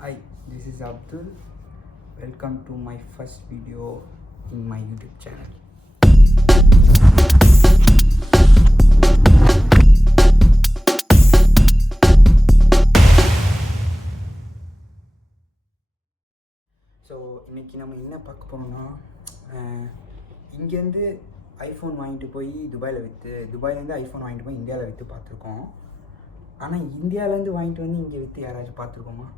Hi, this is Abdul. Welcome to my first video in my YouTube channel. So இன்றைக்கி நம்ம என்ன பார்க்க போகிறோம்னா இங்கேருந்து ஐஃபோன் வாங்கிட்டு போய் துபாயிலேருந்து ஐஃபோன் வாங்கிட்டு போய் இந்தியாவில் விற்று பார்த்துருக்கோம். ஆனால் இந்தியாவிலேருந்து வாங்கிட்டு வந்து இங்கே விற்று யாராச்சும் பார்த்துருக்கோமா?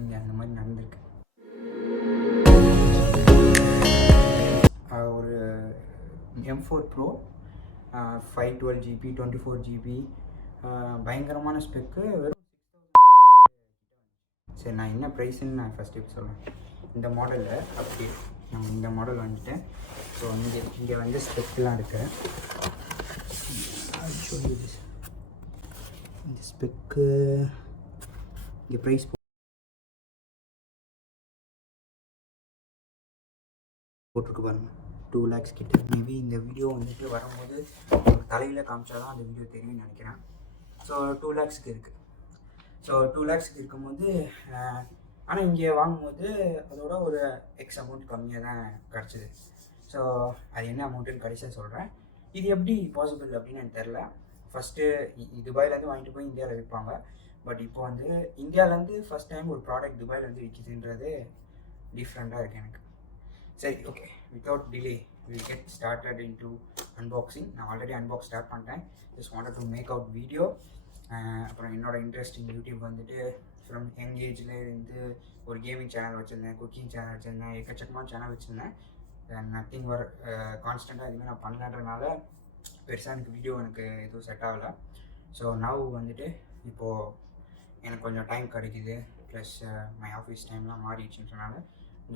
இங்கே அந்த மாதிரி நடந்திருக்கு. ஒரு M4 Pro 512GB 24GB பயங்கரமான ஸ்பெக்கு. வெறும் 6000. சரி, நான் என்ன ப்ரைஸுன்னு நான் ஃபஸ்ட் இப்போ சொல்கிறேன். இந்த மாடலில் அப்படி நான் இந்த மாடல் வந்துட்டேன். ஸோ இங்கே வந்து ஸ்பெக்கெலாம் இருக்குது. இந்த ஸ்பெக்கு இங்கே ப்ரைஸ் போட்டிருக்கு பாருங்கள், 2 lakhs கிட்ட. மேபி இந்த வீடியோ வந்துட்டு வரும்போது தலையில் காமிச்சா தான் அந்த வீடியோ தெரியும்னு நினைக்கிறேன். ஸோ 2 lakhsக்கு இருக்குது. ஸோ 2 lakhsக்கு இருக்கும்போது ஆனால் இங்கே வாங்கும்போது அதோட ஒரு எக்ஸ் அமௌண்ட் கம்மியாக தான் கிடச்சிது. ஸோ அது என்ன அமௌண்ட்டுன்னு கடைசியாக சொல்கிறேன். இது எப்படி பாசிபிள் அப்படின்னு எனக்கு தெரில. ஃபஸ்ட்டு துபாயிலேருந்து வாங்கிட்டு போய் இந்தியாவில் விற்பாங்க. பட் இப்போ வந்து இந்தியாவிலேருந்து ஃபஸ்ட் டைம் ஒரு ப்ராடக்ட் துபாயிலேருந்து விற்கிதுன்றது டிஃப்ரெண்ட்டாக இருக்குது எனக்கு. சரி, okay, without delay will get started into unboxing. நான் ஆல்ரெடி அன்பாக்ஸ் ஸ்டார்ட் பண்ணிட்டேன். Just wanted to make out video. அப்புறம் என்னோடய இன்ட்ரெஸ்டிங் யூடியூப் வந்துட்டு ஃப்ரம் யங் ஏஜ்லேருந்து ஒரு கேமிங் சேனல் வச்சுருந்தேன், குக்கிங் சேனல் வச்சுருந்தேன், எக்கச்சக்கமான சேனல் வச்சுருந்தேன். நத்திங் வர் கான்ஸ்டண்ட்டாக எதுவுமே நான் பண்ணலன்றனால பெருசாக எனக்கு வீடியோ எனக்கு எதுவும் செட் ஆகலை. ஸோ நவ் வந்துட்டு இப்போது எனக்கு கொஞ்சம் டைம் கிடைக்கிது. ப்ளஸ் மை ஆஃபீஸ் டைம்லாம் மாறிடுச்சுன்றனால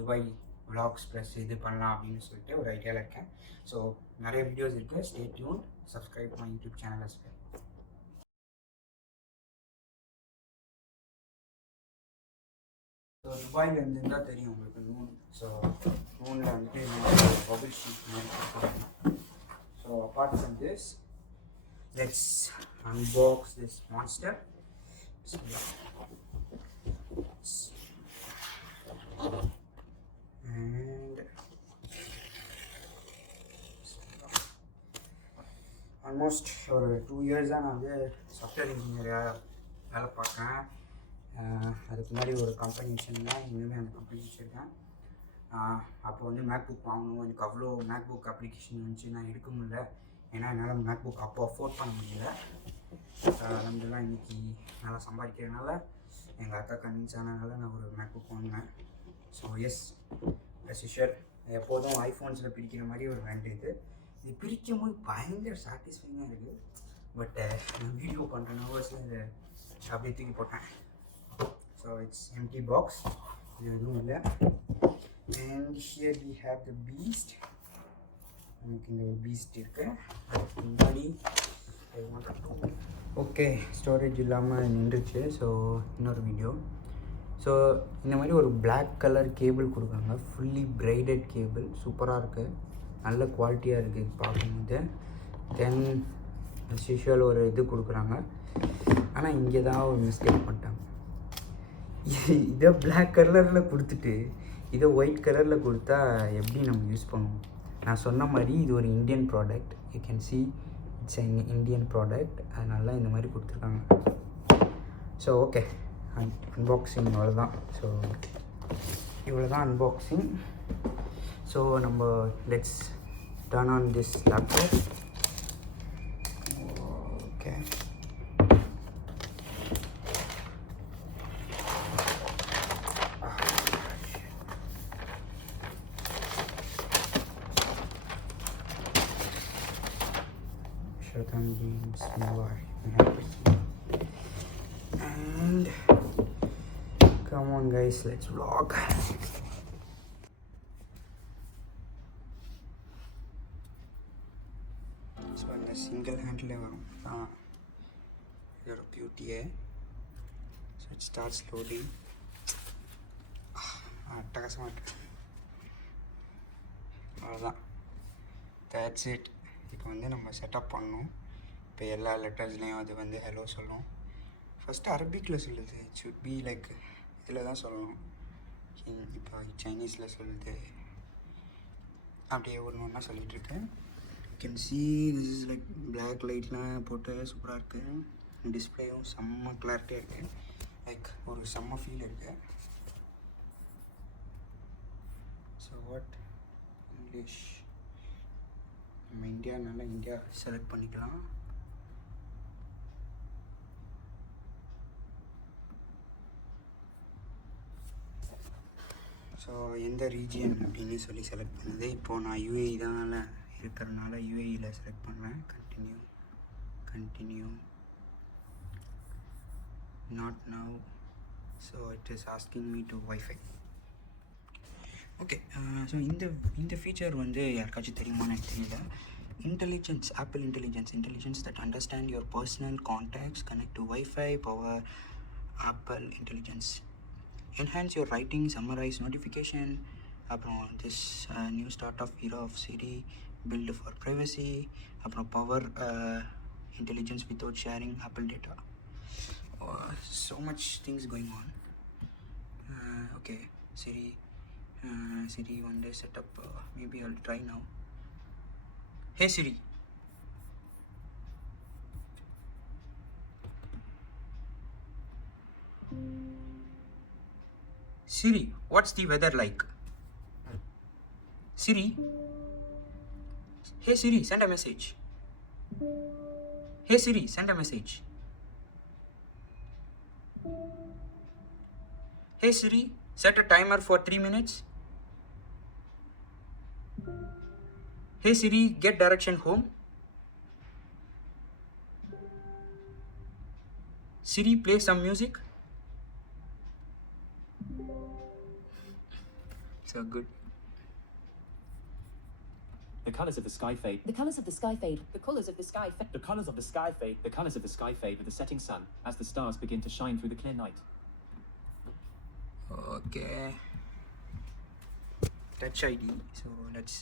துபாய் vlogs ப்ளஸ் இது பண்ணலாம் அப்படின்னு சொல்லிட்டு ஒரு ஐடியாவில் இருக்கேன். ஸோ நிறைய வீடியோஸ் இருக்குது. Stay tune, subscribe my YouTube channel as well. So துபாயில் இருந்தால் தெரியும் உங்களுக்கு நூன். ஸோ நூனில் வந்துட்டு பபிள் ஷீட் மாதிரி கொடுத்துருக்காங்க. So apart from this, let's unbox this monster. And almost ஒரு 2 இயர்ஸாக நான் வந்து சாஃப்ட்வேர் இன்ஜினியராக வேலை பார்க்குறேன். அதுக்கு முன்னாடி ஒரு கம்பெனி வச்சுருந்தேன், இன்னுமே அந்த கம்பெனி வச்சுருக்கேன். அப்போ வந்து மேக்புக் வாங்கணும், எனக்கு அவ்வளோ மேக்புக் அப்ளிகேஷன் வந்துச்சு, நான் எடுக்க முடியல. ஏன்னா என்னால் மேக்புக் அப்போ அஃபோர்ட் பண்ண முடியல. அதெல்லாம் இன்றைக்கி நல்லா சம்பாதிக்கிறதுனால எங்கள் அக்கா கன்வின்ஸ் ஆனதுனால நான் ஒரு மேக்புக் வாங்கினேன். ஸோ எஸ், as usual எப்போதும் ஐஃபோன்ஸில் பிரிக்கிற மாதிரி ஒரு ரெண்டு இது பிரிக்கும் போது பயங்கர சாட்டிஸ்ஃபைங்காக இருக்குது. பட் நான் வீடியோ பண்ணுற நர்வஸில் இதை அப்படியே தூக்கி போட்டேன். ஸோ இட்ஸ் எம்டி பாக்ஸ், இது எதுவும் இல்லை. And here we have the beast. நமக்கு இந்த ஒரு பீஸ்ட் இருக்குது. அதுக்கு முன்னாடி ஓகே, ஸ்டோரேஜ் இல்லாமல் நின்றுச்சு. ஸோ இன்னொரு வீடியோ. ஸோ இந்த மாதிரி ஒரு பிளாக் கலர் கேபிள் கொடுக்குறாங்க, ஃபுல்லி பிரைடட் கேபிள், சூப்பராக இருக்குது, நல்ல குவாலிட்டியாக இருக்குது பார்க்கும்போது. தென் அஸ் யூஷுவல் ஒரு இது கொடுக்குறாங்க. ஆனால் இங்கே தான் ஒரு மிஸ்டேக் பண்ணிட்டாங்க. இதை பிளாக் கலரில் கொடுத்துட்டு இதை ஒயிட் கலரில் கொடுத்தா எப்படி நம்ம யூஸ் பண்ணுவோம்? நான் சொன்ன மாதிரி இது ஒரு Indian product. You can see it's an Indian product. அதனால இந்த மாதிரி கொடுத்துருக்காங்க. ஸோ ஓகே, அன்பாக்சிங் அவ்வளோதான். ஸோ இவ்வளோ தான் அன்பாக்சிங். ஸோ நம்ம let's turn on this laptop. Okay, and come on guys, let's vlog. So இந்த சிங்கிள் ஹேண்டில் வரும் தான் இதோட பியூட்டியே. So it start slowly. அட்டகாசமாக இருக்கு. அவ்வளோதான், தேட்ஸ் இட். இப்போ வந்து நம்ம செட்டப் பண்ணணும். இப்போ எல்லா லெட்டர்ஸ்லேயும் அது வந்து ஹலோ சொல்லும். ஃபஸ்ட்டு அரபிக்கில் சொல்லுது. இட் ஷுட் பி லைக் இதில் தான் சொல்லணும். இப்போ சைனீஸில் சொல்லுது, அப்படியே ஒன்று ஒன்றா சொல்லிகிட்ருக்கேன். You can see this is like black லைட்லாம் போட்டு சூப்பராக இருக்குது. டிஸ்பிளேயும் செம்ம கிளாரிட்டியாக இருக்குது, லைக் ஒரு செம்ம ஃபீல் இருக்குது. ஸோ வாட் இங்கிலீஷ், நம்ம இந்தியானால இந்தியா செலக்ட் பண்ணிக்கலாம். ஸோ எந்த ரீஜியன் அப்படின்னு சொல்லி செலக்ட் பண்ணுது. இப்போது நான் யூஏஇ தான் இருக்கிறதுனால யூஏஇயில் செலக்ட் பண்ணுவேன். Continue not now, so it is asking me to Wi-Fi. Okay, so இந்த ஃபீச்சர் வந்து யாருக்காச்சும் தெரியுமான்னு எனக்கு தெரியல. Intelligence, apple intelligence that understand your personal contacts, connect to Wi-Fi, power Apple Intelligence, enhance your writing, summarize notification. அப்புறம் this new start of era of Siri, build for privacy. அப்புறம் power intelligence without sharing Apple data. So much things going on. Okay, Siri one day setup, maybe I'll try now. Hey Siri, what's the weather like? Siri, hey Siri, send a message. Hey Siri, send a message. Hey Siri, set a timer for 3 minutes. Hey Siri, get direction home. Siri, play some music. So good. The colors of the sky fade. The colors of the sky fade. The colors of the sky fade. The colors of the sky fade. The colors of the sky fade with the setting sun as the stars begin to shine through the clear night. Okay. Touch ID. So let's.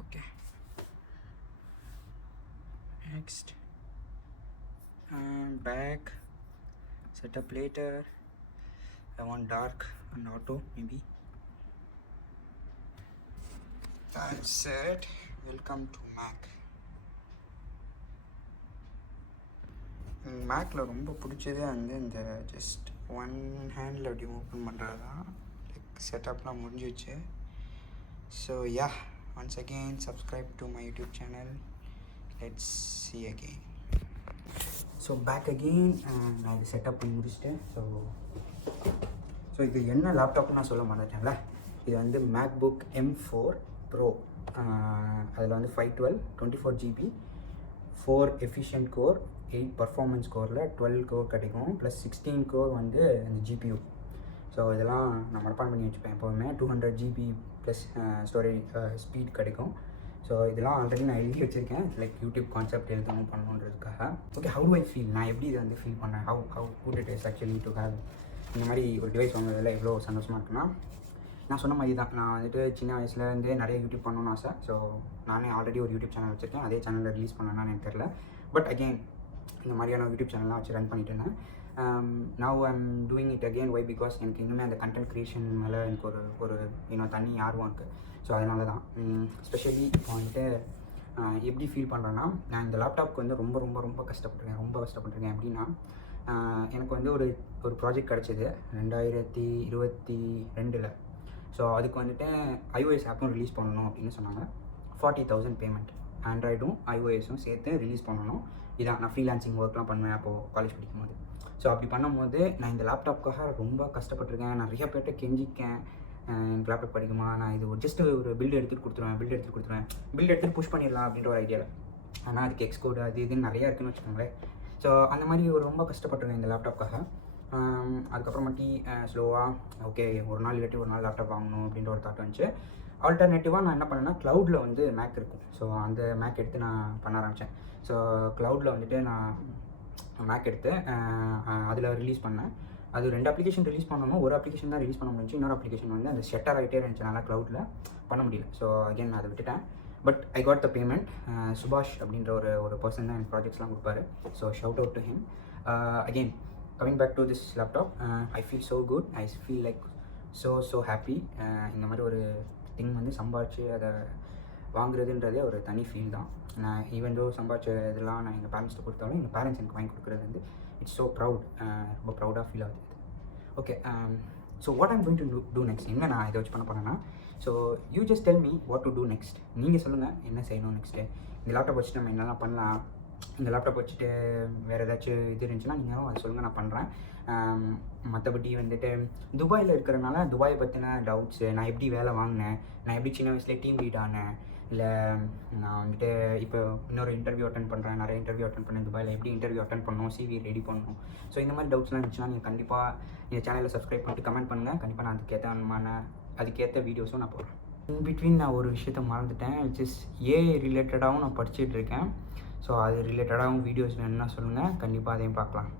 Okay. Next. Back. Setup later. I want dark and auto maybe. That's it. Welcome to Mac. மேக்கில் ரொம்ப பிடிச்சதே வந்து இந்த just one handle அப்படி open பண்ணுறது தான். Like செட்டப்லாம் முடிஞ்சிச்சு. So yeah, once again subscribe to my YouTube channel. Let's see again. So back again நான் இது செட்டப் பண்ணி முடிச்சிட்டேன். ஸோ இது என்ன லேப்டாப்னு நான் சொல்ல மாட்டேன்ல. இது வந்து MacBook M4 Pro. அதில் வந்து 512 24GB 4 எஃபிஷியன்ட் கோர் 8 பர்ஃபார்மன்ஸ் கோரில் 12 கோர் கிடைக்கும், ப்ளஸ் 16 கோர் வந்து அந்த GPU. ஸோ இதெல்லாம் நான் மனப்பாடம் பண்ணி வச்சுப்பேன் எப்போவுமே. 200GB ப்ளஸ் ஸ்டோரேஜ் ஸ்பீட் கிடைக்கும். ஸோ இதெல்லாம் ஆல்ரெடி நான் எழுதி வச்சுருக்கேன், லைக் யூடியூப் கான்செப்ட் எழுதணும் பண்ணணுன்றதுக்காக. Okay, how do I feel, நான் எப்படி இதை வந்து ஃபீல் பண்ணேன், how good it is actually to have இந்த மாதிரி ஒரு டிவைஸ் வாங்குறதுல எவ்வளோ சந்தோஷமாக இருக்குன்னா, நான் சொன்ன மாதிரி தான். நான் வந்துட்டு சின்ன வயசுலேருந்தே நிறைய யூடியூப் பண்ணணும்னு ஆசை. ஸோ நானே ஆல்ரெடி ஒரு யூடியூப் சேனல் வச்சுருக்கேன். அதே சேனலில் ரிலீஸ் பண்ணேன்னா எனக்கு தெரில. பட் அகெயின் இந்த மாதிரியான யூடியூப் சேனல்லாம் வச்சு ரன் பண்ணிட்டு இருந்தேன். Now I'm doing it again. Why? Because எனக்கு இன்னுமே அந்த கண்டென்ட் க்ரியேஷன் மேலே எனக்கு ஒரு தனி ஆர்வம் இருக்குது. ஸோ அதனால தான் ஸ்பெஷலி இப்போ வந்துட்டு எப்படி ஃபீல் பண்ணுறேன்னா, நான் இந்த லேப்டாப்க்கு வந்து ரொம்ப ரொம்ப ரொம்ப கஷ்டப்பட்டுருக்கேன். எப்படின்னா, எனக்கு வந்து ஒரு ப்ராஜெக்ட் கிடச்சிது 2022. ஸோ அதுக்கு வந்துட்டு iOS ஆப்பும் ரிலீஸ் பண்ணணும் அப்படின்னு சொன்னாங்க. 40,000 பேமெண்ட், ஆண்ட்ராய்டும் iOSும் சேர்த்து ரிலீஸ் பண்ணணும். இதான் நான் ஃப்ரீலான்சிங் ஒர்க்லாம் பண்ணுவேன் அப்போது காலேஜ் படிக்கும்போது. ஸோ அப்படி பண்ணும்போது நான் இந்த லேப்டாப்காக ரொம்ப கஷ்டப்பட்டுருக்கேன். நிறைய பேர்கிட்ட கெஞ்சிக்கேன், எனக்கு லேப்டாப் படிக்குமா, நான் இது ஜஸ்ட் ஒரு பில்டு எடுத்துகிட்டு கொடுத்துருவேன், பில்டு எடுத்துகிட்டு புஷ் பண்ணிடலாம் அப்படின்ற ஒரு ஐடியாவில். ஆனால் அதுக்கு எக்ஸ்கோடு அது இதுன்னு நிறையா இருக்குதுன்னு வச்சுக்கோங்களேன். ஸோ அந்த மாதிரி ரொம்ப கஷ்டப்பட்டுருவேன் இந்த லேப்டாப்காக. அதுக்கப்புறமாட்டி ஸ்லோவாக ஓகே ஒரு நாள் லேப்டாப் வாங்கணும் அப்படின்ற ஒரு தாட் வந்துச்சு. ஆல்டர்னேட்டிவாக நான் என்ன பண்ணேன்னா, க்ளவுடில் வந்து மேக் இருக்கும். ஸோ அந்த மேக் எடுத்து நான் பண்ண ஆரம்பித்தேன். ஸோ க்ளவுடில் வந்துட்டு நான் மேக் எடுத்து அதில் ரிலீஸ் பண்ணேன். அது 2 அப்ளிகேஷன் ரிலீஸ் பண்ணணும். ஒரு அப்ளிகேஷன் தான் ரிலீஸ் பண்ண முடிஞ்சு, இன்னொரு அப்ளிகேஷன் வந்து அந்த ஷட்டர் ஆகிட்டே இருந்துச்சு நல்லா க்ளவுடில். பண்ண முடியல. ஸோ அகெயின் நான் அதை விட்டுட்டேன். But I got the payment. Subash அப்படின்ற ஒரு பர்சன் தான் எனக்கு ப்ராஜெக்ட்ஸ்லாம் கொடுப்பாரு. So shout out to him. Again coming back to this laptop, I feel so good. I feel like so happy. இந்த மாதிரி ஒரு திங் வந்து சம்பாதிச்சு அதை வாங்குறதுன்றதே ஒரு தனி ஃபீல் தான். நான் ஈவன் தோ சம்பாதிச்ச இதெல்லாம் நான் எங்கள் பேரண்ட்ஸ்ட்டு கொடுத்தாலும் எங்கள் பேரண்ட்ஸ் எனக்கு வாங்கி கொடுக்குறது வந்து இட்ஸ் ஸோ ப்ரவுட். ரொம்ப ப்ரௌடாக ஃபீல் ஆகுது. Okay, so what I'm going to do next, என்ன நான் இதை வச்சு பண்ண போகிறேன்னா, so you just tell me what to do next. நீங்கள் சொல்லுங்கள் என்ன செய்யணும் நெக்ஸ்ட்டு. இந்த லேப்டாப் வச்சுட்டு நம்ம என்னெல்லாம் பண்ணலாம், இந்த லேப்டாப் வச்சுட்டு வேறு ஏதாச்சும் இது இருந்துச்சுன்னா நீங்களும் அதை சொல்லுங்கள், நான் பண்ணுறேன். மற்றபடி வந்துட்டு துபாயில் இருக்கிறனால துபாயை பற்றின டவுட்ஸு, நான் எப்படி வேலை வாங்கினேன், நான் எப்படி சின்ன வயசுலேயே டீம் லீட் ஆனேன், இல்லை நான் வந்துட்டு இப்போ இன்னொரு இன்டர்வியூ அட்டன் பண்ணுறேன், நிறைய இன்டர்வியூ அட்டன் பண்ணேன் துபாயில், எப்படி இன்டர்வியூ அட்டன் பண்ணணும், சிவி ரெடி பண்ணணும். ஸோ இந்த மாதிரி டவுட்ஸ்லாம் இருந்துச்சுன்னா நீங்கள் கண்டிப்பாக இந்த சேனலில் சப்ஸ்கிரைப் பண்ணிட்டு கமெண்ட் பண்ணுங்கள். கண்டிப்பாக நான் அதுக்கேற்ற வீடியோஸும் நான் போடுறேன். இன் பிட்வீன் நான் ஒரு விஷயத்த மறந்துட்டேன், விச் இஸ் ஏஐ ரிலேட்டடாகவும் நான் படிச்சுட்டு இருக்கேன். ஸோ அது ரிலேட்டடாகவும் வீடியோஸ் வேணும்னா சொல்லுங்கள், கண்டிப்பாக அதையும் பார்க்கலாம்.